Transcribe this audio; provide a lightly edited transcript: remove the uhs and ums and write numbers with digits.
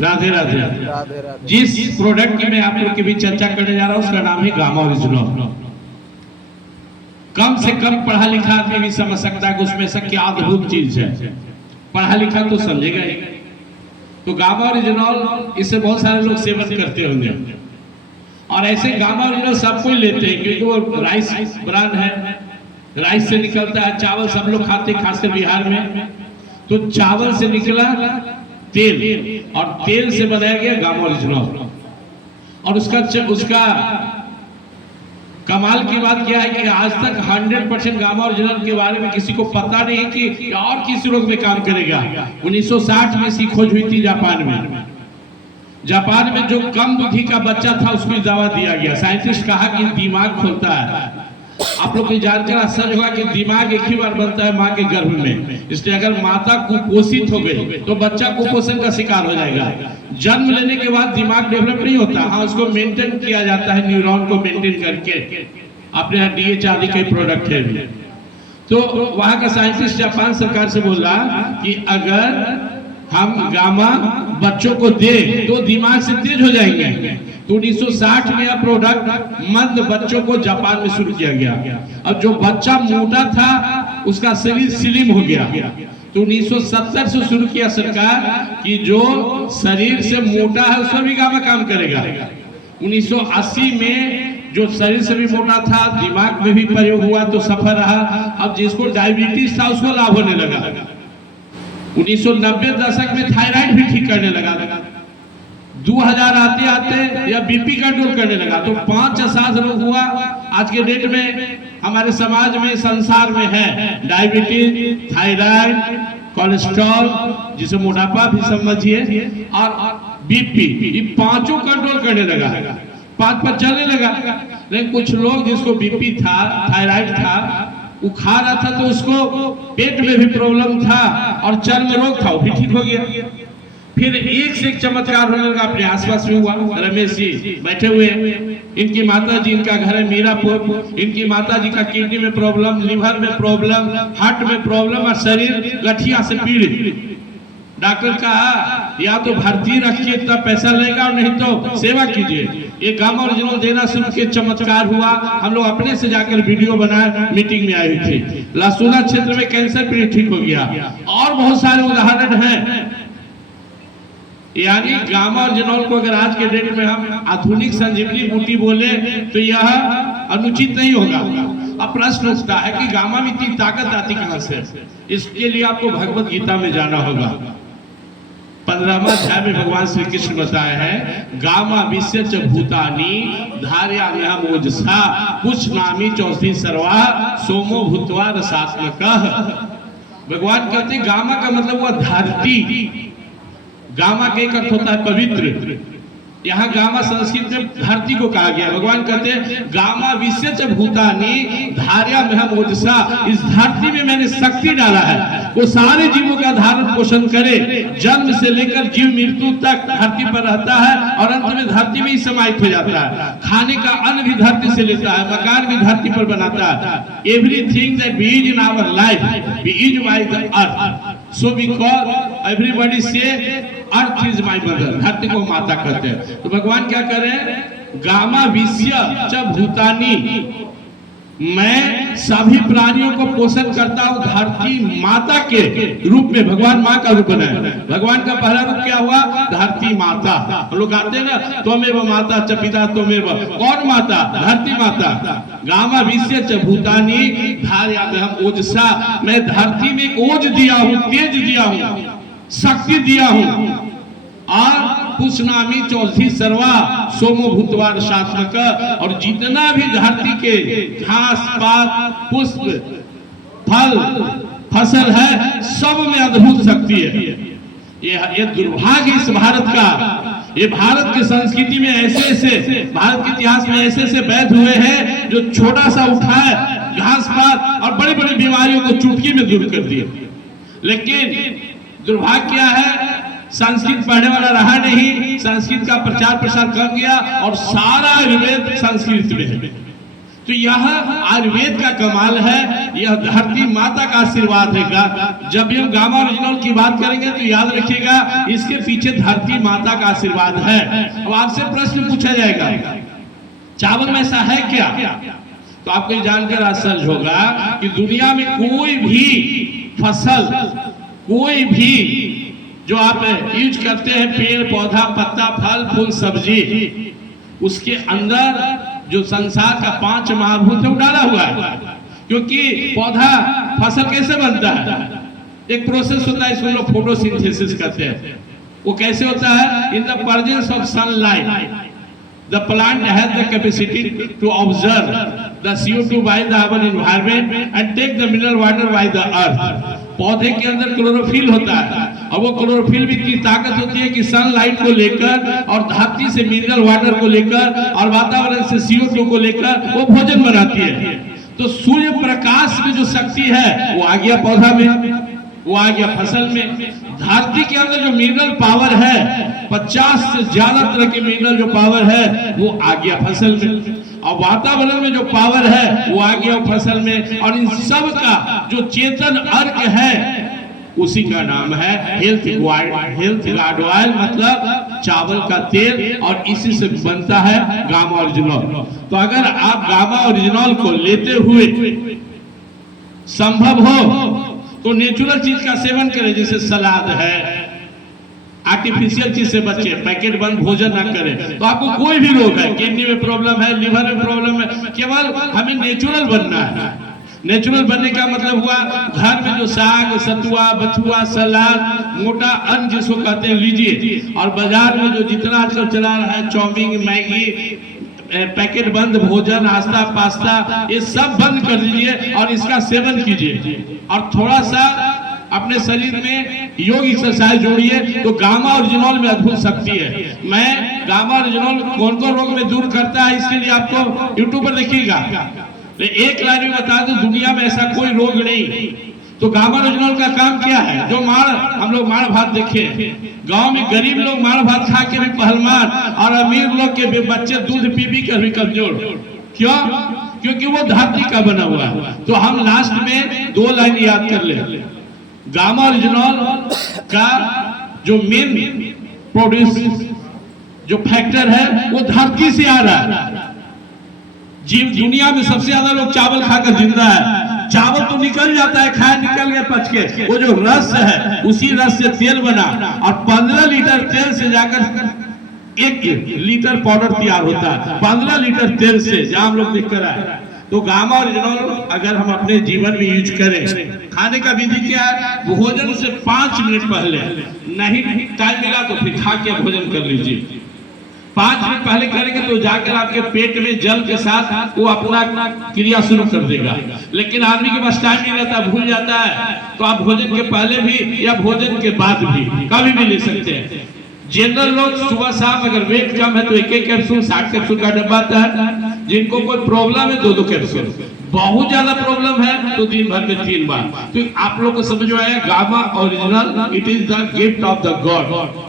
राधे राधे। राधे राधे। जिस प्रोडक्ट की मैं आप लोग के बीच चर्चा करने जा रहा हूं उसका नाम है गामा ओरिजिनल। कम से कम पढ़ा लिखा आदमी भी समझ सकता है कि उसमें से क्या अद्भुत चीज है, पढ़ा लिखा तो समझेगा ही। तो गामा ओरिजिनल इससे बहुत सारे लोग सेवन करते होंगे और ऐसे गामा ओरिजिनल सब कोई लेते हैं क्योंकि वो राइस ब्रांड है, राइस से निकलता है। चावल सब लोग खाते हैं खासकर बिहार में, तो चावल से निकला तेल और तेल से बनाया गया गामा ओरिजिनल। और उसका कमाल की बात क्या है कि आज तक 100% गामा ओरिजिनल के बारे में किसी को पता नहीं कि और किस रोग में काम करेगा। 1960 में इसकी खोज हुई थी जापान में। जापान में जो कम बुद्धि का बच्चा था उसको दवा दिया गया। साइंटिस्ट कहा कि दिमाग खुलता है। आप लोग को जानकर आश्चर्य होगा कि दिमाग एक ही बार बनता है माँ के गर्भ में, इसलिए अगर माता कुपोषित हो गई तो बच्चा कुपोषण का शिकार हो जाएगा। जन्म लेने के बाद दिमाग डेवलप नहीं होता, हाँ उसको मेंटेन किया जाता है, न्यूरॉन को मेंटेन करके। अपने यहाँ डीएच आदि के प्रोडक्ट है। तो वहां का साइंटिस्ट जापान सरकार से बोला कि अगर हम गामा बच्चों को दे तो दिमाग से तेज हो जाएंगे। तो 1960 में यह प्रोडक्ट मंद बच्चों को जापान में शुरू किया गया। अब जो बच्चा मोटा था उसका शरीर स्लिम हो गया। तो 1970 से शुरू किया सरकार कि जो शरीर से मोटा है उसमें भी गामा काम करेगा। 1980 में जो शरीर से भी मोटा था दिमाग में भी प्रयोग हुआ तो सफल रहा। अब जिसको डायबिटीज था उसको लाभ होने लगा। 1990 दशक में थायराइड भी ठीक करने लगा। 2000 आते आते या बीपी कंट्रोल करने लगा। तो 5 या 7 रोग हुआ आज के डेट में हमारे समाज में संसार में है। डायबिटीज, थायराइड, कोलेस्ट्रॉल जिसे मोटापा भी समझिए और बीपी, ये पांचों कंट्रोल करने लगा, 5 पर चलने लगा। लेकिन कुछ लोग जिसको बीपी था, थायराइड था, वो खा रहा था तो उसको पेट में भी प्रॉब्लम था और चर्म रोग था, वो भी ठीक हो गया। फिर एक से एक चमत्कार होने लगा अपने आसपास में हुआ। रमेश जी बैठे हुए, इनकी माता जी, इनका घर है मीरापुर, इनकी माता जी का किडनी में प्रॉब्लम, लिवर में प्रॉब्लम, हार्ट में प्रॉब्लम और शरीर गठिया से पीड़ित। डॉक्टर कहा या तो भर्ती रखिए तब पैसा लेगा और नहीं तो सेवा कीजिए। ये गामा ओरिजिनल देना शुरू किए, चमत्कार हुआ। हम लोग अपने से जाकर वीडियो बनाए, मीटिंग में आई थी। लसूना क्षेत्र में कैंसर पीड़ित ठीक हो गया और बहुत सारे उदाहरण हैं। यानी गामा ओरिजिनल को अगर आज के डेट में हम आधुनिक संजीवनी बूटी बोले तो यह अनुचित नहीं होगा। अब प्रश्न उठता है कि गामा में इतनी ताकत आती कहां से? इसके लिए आपको भगवत गीता में जाना होगा। 15वां अध्याय में भगवान श्री कृष्ण बताए हैं गामा विश्च भूतानी धार्या मोजसा कुछ नामी चौथी सर्वा सोमो भूतवा रसात्मकः। भगवान कहते गामा का मतलब हुआ धरती। गामा के एक अर्थ होता है पवित्र। यहाँ गामा संस्कृत में धरती को कहा गया। भगवान कहते हैं गामा विश्च भूतानी धार्या मोजसा, इस धरती में मैंने शक्ति डाला है वो सारे जीवों का धारण पोषण करे। जन्म से लेकर जीव मृत्यु तक धरती पर रहता है और अंत में धरती में ही समाहित हो जाता है। खाने का अन्न भी धरती से लेता है, मकान भी धरती पर बनाता है। Everything that we is in our life we is by the earth, so we call everybody say earth is my mother, धरती को माता कहते हैं। तो भगवान क्या करें, गामा विश्च भूतानी, मैं सभी प्राणियों को पोषण करता हूँ धरती माता के रूप में। भगवान माँ का रूप बनाया। भगवान का पहला रूप क्या हुआ? धरती माता। हम लोग आते हैं ना, त्वमेव माता च पिता त्वमेव, कौन माता? धरती माता। गामा विश्च भूतानी धार्याम्यहम् ओजसा, मैं धरती में एक ओज दिया हूँ, तेज दिया हूँ, शक्ति दिया हूँ। और पुष्णामी चौथी सर्वा सोमो भूतवा रसात्मक, और जितना भी धरती के घास पात पुष्प फल फसल है सब में अद्भुत शक्ति है। ये दुर्भाग्य इस भारत का, ये भारत की संस्कृति में ऐसे भारत के इतिहास में ऐसे वैद हुए हैं जो छोटा सा उठाए घास पात और बड़ी बड़ी बीमारियों को चुटकी में दूर कर दिए। लेकिन दुर्भाग्य क्या है, संस्कृत पढ़ने वाला रहा नहीं, संस्कृत का प्रचार प्रसार कर गया और सारा आयुर्वेद संस्कृत में है। तो यह आयुर्वेद का कमाल है, यह धरती माता का आशीर्वाद है। जब हम गामा ओरिजिनल की बात करेंगे तो याद रखिएगा इसके पीछे धरती माता का आशीर्वाद है। अब आपसे प्रश्न पूछा जाएगा चावल में ऐसा है क्या, तो आपको जानकर आश्चर्य होगा कि दुनिया में कोई भी फसल, कोई भी जो आप यूज करते हैं, पेड़ पौधा पत्ता फल फूल सब्जी, उसके अंदर जो संसार का 5 महाभूत है वो डाला हुआ है। क्योंकि पौधा फसल कैसे बनता है, एक प्रोसेस होता है, इसको लोग फोटोसिंथेसिस कहते हैं। वो कैसे होता है, in the presence of sunlight the plant has the capacity to observe the CO2 by the urban environment and take the mineral water by the earth। पौधे के अंदर क्लोरोफिल होता है और वो क्लोरोफिल भी इतनी ताकत होती है कि सनलाइट को लेकर और धरती से मिनरल वाटर को लेकर और वातावरण से CO2 को लेकर वो भोजन बनाती है। तो सूर्य प्रकाश की जो शक्ति है वो आ गया पौधा में, वो आ गया फसल में। धरती के अंदर जो मिनरल पावर है 50 से ज्यादा तरह के मिनरल जो पावर है वो आ गया फसल में, और वातावरण में जो पावर है वो आ गया फसल में। और इन सब का जो चेतन अर्क है उसी का नाम है हेल्थ गार्ड ऑयल, मतलब चावल का तेल, और इसी से बनता है गामा ओरिजिनल। तो अगर आप गामा ओरिजिनल को लेते हुए संभव हो तो नेचुरल चीज का सेवन करें, जैसे सलाद है, आर्टिफिशियल चीज से बचे, पैकेट बंद भोजन ना करें। तो आपको कोई भी रोग है, किडनी में प्रॉब्लम है, लिवर में प्रॉब्लम है, केवल हमें नेचुरल बनना है। नेचुरल बनने का मतलब हुआ घर में जो साग सतुआ बथुआ सलाद मोटा अन्न जिसको कहते हैं लीजिए, और बाजार में जो जितना आजकल चला रहा है चाउमीन मैगी पैकेट बंद भोजन नाश्ता पास्ता ये सब बंद कर दीजिए और इसका सेवन कीजिए, और थोड़ा सा अपने शरीर में योग एक्सरसाइज जोड़िए। तो गामा ओरिजिनल में अद्भुत शक्ति है। मैं गामा ओरिजिनल कौन कौन रोग में दूर करता है इसके लिए आपको यूट्यूब पर देखिएगा। एक लाइन में बता दूं, दुनिया में ऐसा कोई रोग नहीं। तो गामा ओरिजिनल का काम क्या है, जो हम लोग माड़ भात देखे, गांव में गरीब लोग माड़ भात खा के भी पहलवान और अमीर लोग के बच्चे दूध पी पी कर भी कमजोर। क्यों? क्योंकि वो धरती का बना हुआ है। तो हम लास्ट में 2 लाइन याद कर ले। गामा ओरिजिनल का जो मेन प्रोड्यूस जो फैक्टर है वो धरती से आ रहा है। जीव दुनिया में सबसे ज्यादा लोग चावल खाकर जिंदा है। चावल तो निकल जाता है, खाया निकल गया पच के, वो जो रस है उसी रस से तेल बना, और 15 लीटर तेल से जाकर 1 लीटर पाउडर तैयार होता है। 15 लीटर तेल से, जहां हम लोग देख कर आए। तो गामा ओरिजिनल अगर हम अपने जीवन में यूज करें, खाने का विधि क्या है, भोजन से 5 मिनट पहले, नहीं टाइम मिला तो फिर खा के भोजन कर लीजिए। 5 मिनट पहले करेंगे तो जाकर आपके पेट में जल के साथ वो अपना क्रिया शुरू कर देगा। लेकिन आदमी के पास टाइम नहीं रहता, भूल जाता है, तो आप भोजन के पहले भी या भोजन के बाद भी कभी भी ले सकते हैं। जनरल लोग सुबह शाम अगर वेट कम है तो 1-1 कैप्सूल, 60 कैप्सूल का डब्बा आता है। जिनको कोई प्रॉब्लम है 2-2 कैप्सूल, बहुत ज्यादा प्रॉब्लम है तो दिन भर में 3 बार। तो आप लोग को समझ में आया, gamma original it is the gift of the God.